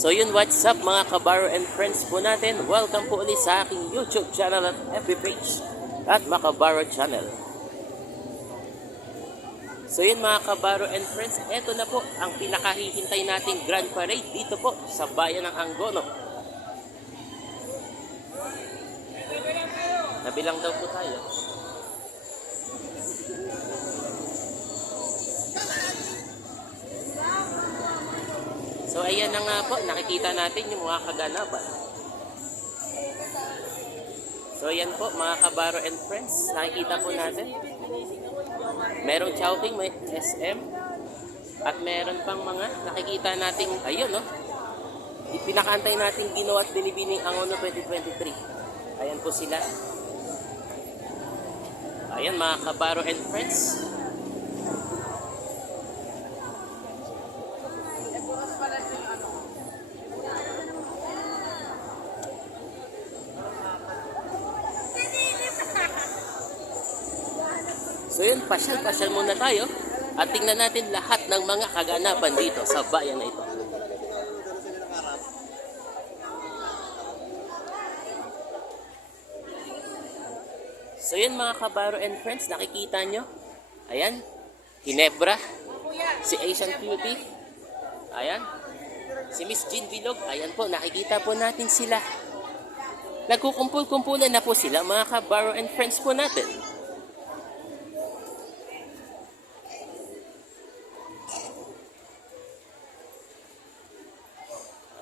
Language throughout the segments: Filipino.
So yun, what's up mga kabaro and friends po natin. Welcome po ulit sa aking YouTube channel at FB page at Makabaro channel. So yun mga kabaro and friends, eto na po ang pinakahihintay nating Grand Parade dito po sa bayan ng Angono. Nabilang daw po tayo. So ayan na nga po, nakikita natin yung mga kaganapan. So ayan po mga kabaro and friends, nakikita po natin. Merong Chowking, may SM, at meron pang mga nakikita nating, ayun no, pinakaantay nating Ginoo at Binibining Angono 2023. Ayan po sila. Ayan mga kabaro and friends. So yun, pasyal-pasyal muna tayo at tingnan natin lahat ng mga kaganapan dito sa bayan na ito. So yun mga kabaro and friends, nakikita nyo. Ayan, Ginebra, si Asian Beauty, ayan, si Miss Jean Bilog, ayan po, nakikita po natin sila. Nagkukumpul-kumpulan na po sila mga kabaro and friends po natin.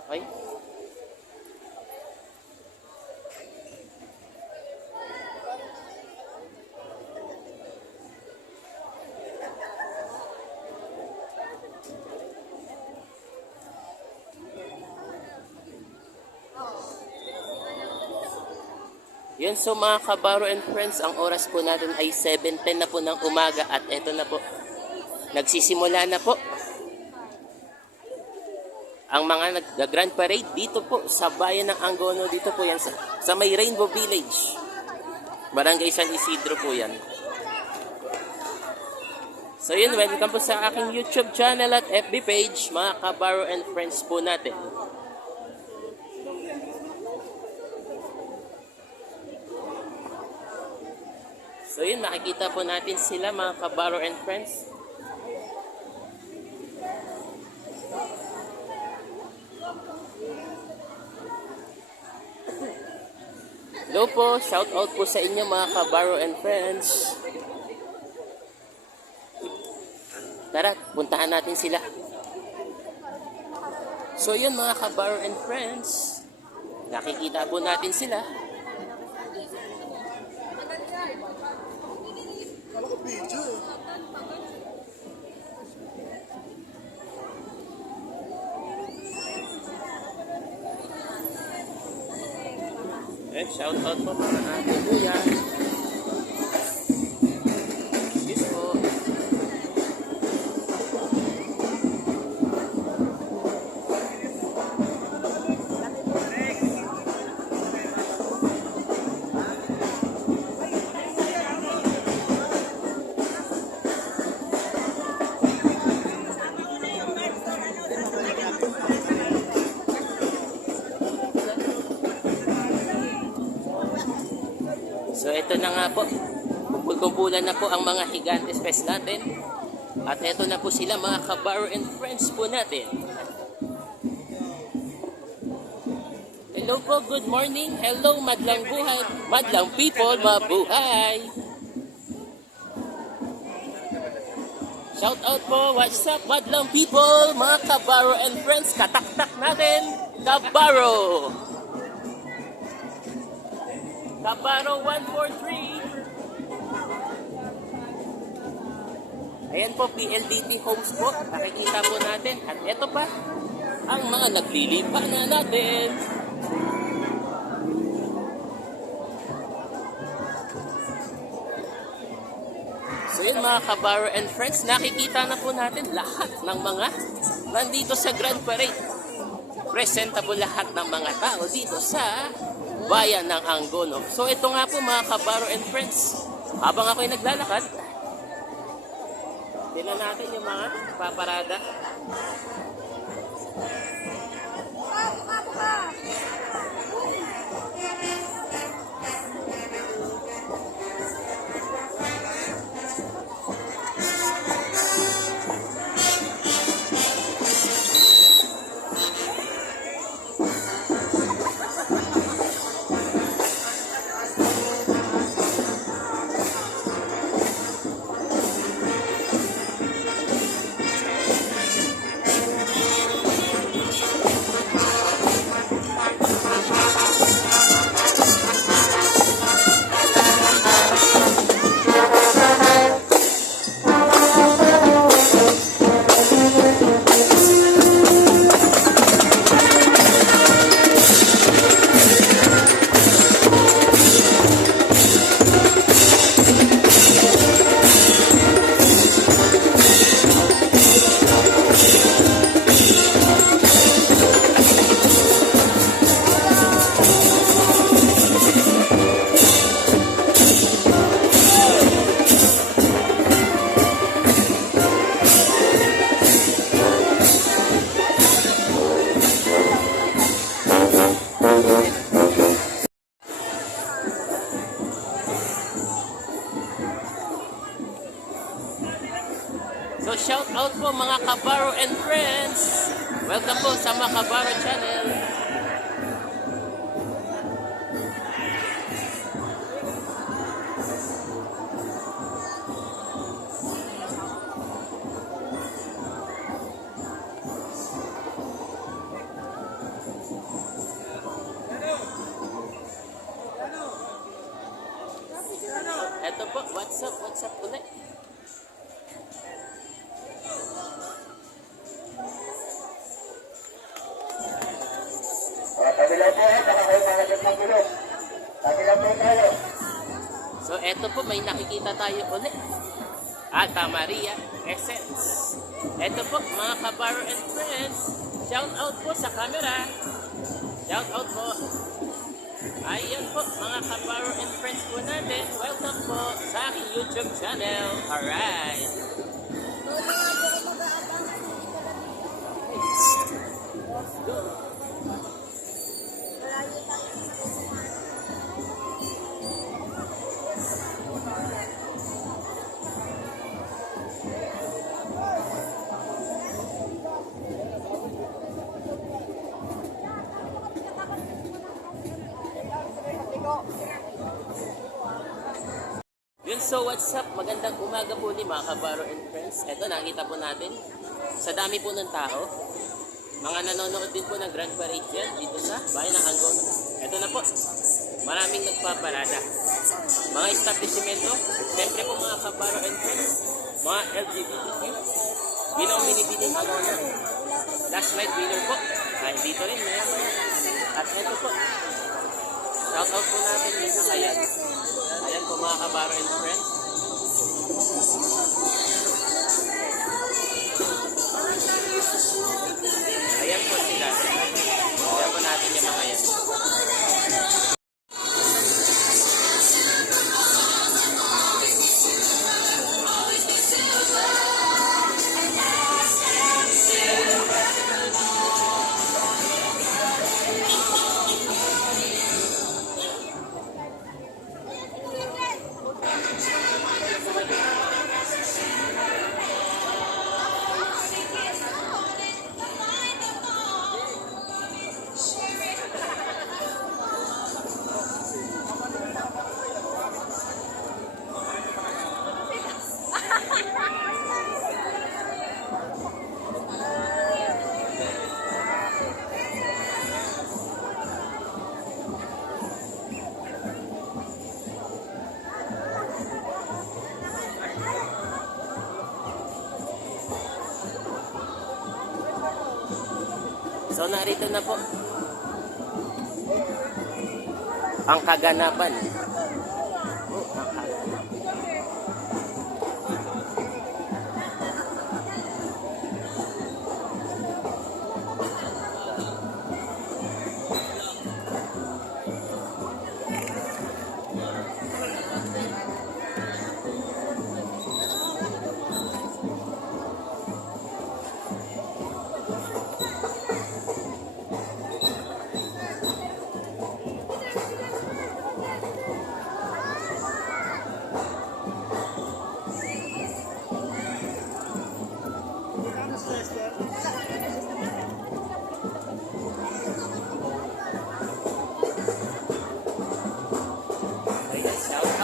Okay. Yun, so mga kabaro and friends, ang oras po natin ay 7:10 na po ng umaga at eto na po. Nagsisimula na po ang mga Grand Parade dito po sa bayan ng Angono. Dito po yan sa may Rainbow Village, Barangay San Isidro po yan. So yun, welcome po sa aking YouTube channel at FB page mga kabaro and friends po natin. So yun, makikita po natin sila mga kabaro and friends. Hello po, shout out po sa inyo mga kabaro and friends. Tara, puntahan natin sila. So yun mga kabaro and friends, nakikita po natin sila. Shout out po mga ate kuya. Yes po. So ito na nga po, kumpul-kumpulan na po ang mga Gigantes Fest natin. At ito na po sila mga kabaro and friends po natin. Hello po, good morning. Hello madlang buhay, madlang people, mabuhay. Shout out po, what's up madlang people, mga kabaro and friends. Kataktak natin, kabaro. Kabaro 143. Ayan po, PLDT Homes po. Nakikita po natin. At ito pa, ang mga naglilipa na natin. So yun mga kabaro and friends, nakikita na po natin lahat ng mga nandito sa Grand Parade. Presentable lahat ng mga tao dito sa bayan ng Angono. So ito nga po mga kabaro and friends, habang ako'y naglalakad, tingnan natin yung mga paparada. So shout out po mga Kabaro and friends. Welcome po sa Makabaro channel. Eto po, what's up ulit. So eto po, may nakikita tayo ulit. Maria Essence. Eto po mga Kabaro and friends. Shout out po sa camera. Shout out po. Ayan po mga Kabaro and friends po natin. Welcome po sa aking YouTube channel. Alright. Let's go. Yun, so what's up? Magandang umaga po ni mga Kabaro and friends. Ito, nakita po natin. Sa dami po ng tao. Mga nanonood din po ng Grand Parade yan dito sa bayan ng Angon. Ito na po. Maraming nagpaparada. Mga establishmento. Siyempre po mga Kabaro and friends. Mga LGBTQ. Ginawang binibining ano na. Last night winner po. Ay, dito rin. Maya. At ito po. Shout out po natin dito kaya. Ayan po mga Kabaro and friends. Ayan po sila. Ayan po natin yung mga yan. So narito na po ang kaganapan.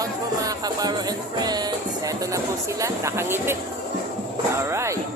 out po mga kabaro and friends. Eto na po sila, nakangiti. Alright.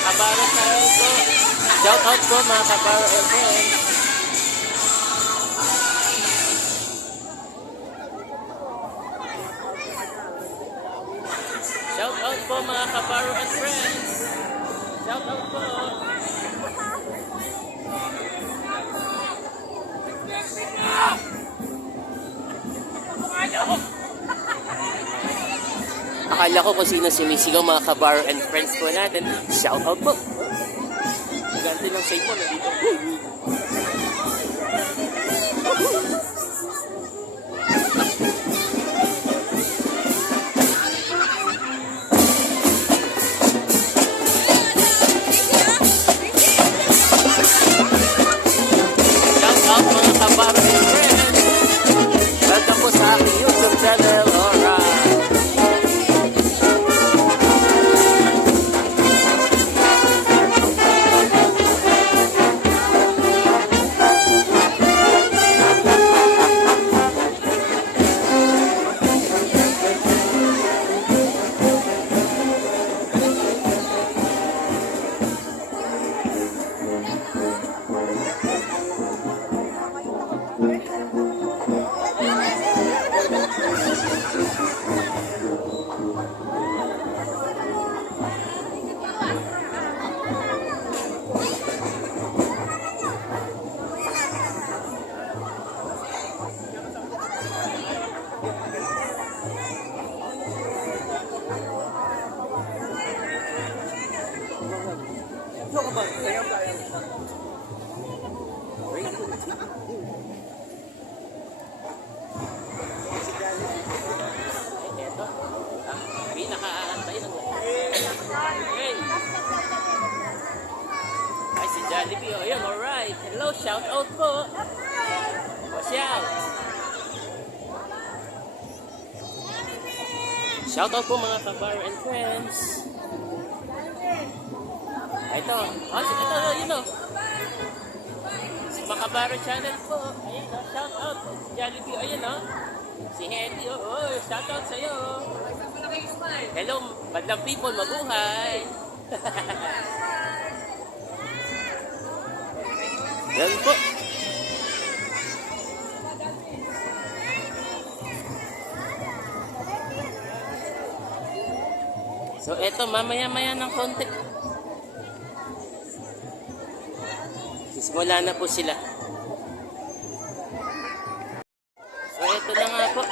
Kabaro channel po. Shout out po mga kabaro and friends. Shout out po mga kabaro and friends. Shout out po. Akala ko kung sino sumisigaw mga kabaro and friends po natin. Shout out po. Ganti ng safe po na dito. Shout out mga kabaro and friends. Welcome po sa aking YouTube channel. Alright. Shoutout po mga kabaro and friends. Ito. Oh, ito, yun o. Makabaro channel po. Ayun o, shoutout. Jollibee, ayun o. Si Henry, oh, shoutout sa'yo. Hello, bandang people, mabuhay. Yan po. So, eto, mamaya-maya ng konti. Sisimula na po sila. So, eto na nga po.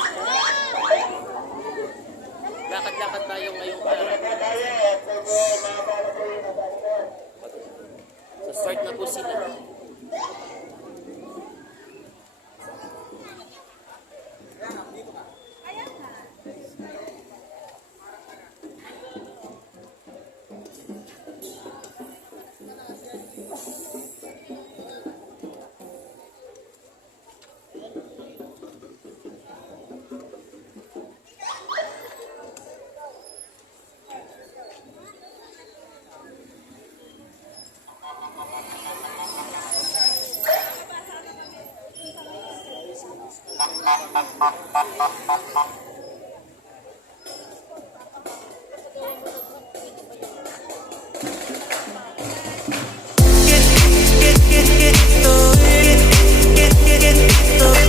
Lakad-lakad tayo ngayong araw. So, start na po sila. Get